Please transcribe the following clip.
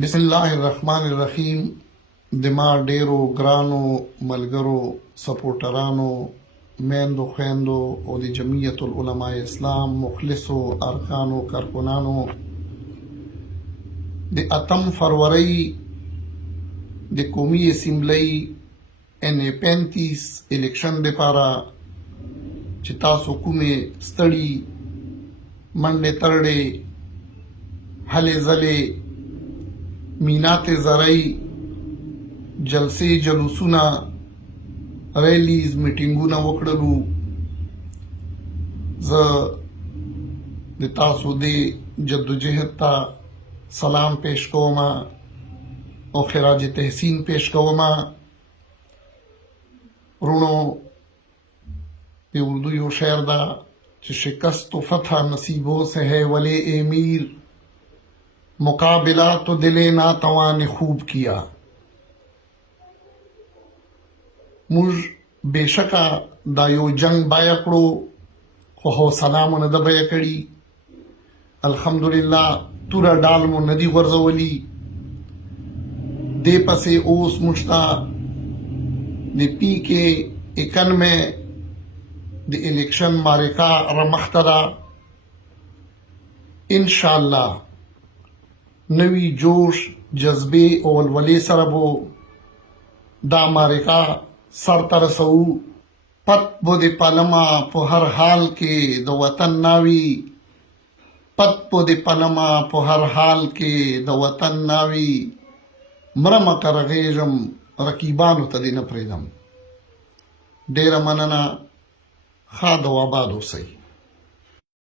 بسم الله الرحمن الرحیم. د ما ډیرو ګرانو ملګرو سپورټرانو میندو خویندو او د جمعیت العلماء اسلام مخلصو ارکانو کارکنانو د 8 فروری د قومي اسمبلی NA35 الیکشن لپاره چې تاسو کومې ستړي منډې ترړې هلې ځلې مینات زرعی جلسې جلوسونه ریلیز میټینګونه وکړلو، زه د تاسو د جدوجهد ته سلام پیش کوم او خراج تحسین پیش کوم. رونو د اردو یو شعر ده چې شکست و فتح نصیبوں سے ہے ولی امیر، مقابلہ تو دل ناتوان نے خوب کیا. موږ بېشکه دا یو جنگ بایه کړو خو حوصله مو نه ده بیه کړي. الحمدلله توره ډال مو نه دي غورځولي. دې پسې اوس موږ ته د PK91 د الیکشن معرکه رامخته ده. انشاءالله نوی جوش جذبه او ولولې سره به دا معرکه سر ته رسوو. پت بو د پانما په هر حال کې د وطن ناوي، پت بو د پانما په هر حال کې د وطن ناوي، مرمه کرغېږم رقیبانو ته دې نه پرېږدم. ډېره مننه. ښاد او آباد اوسئ.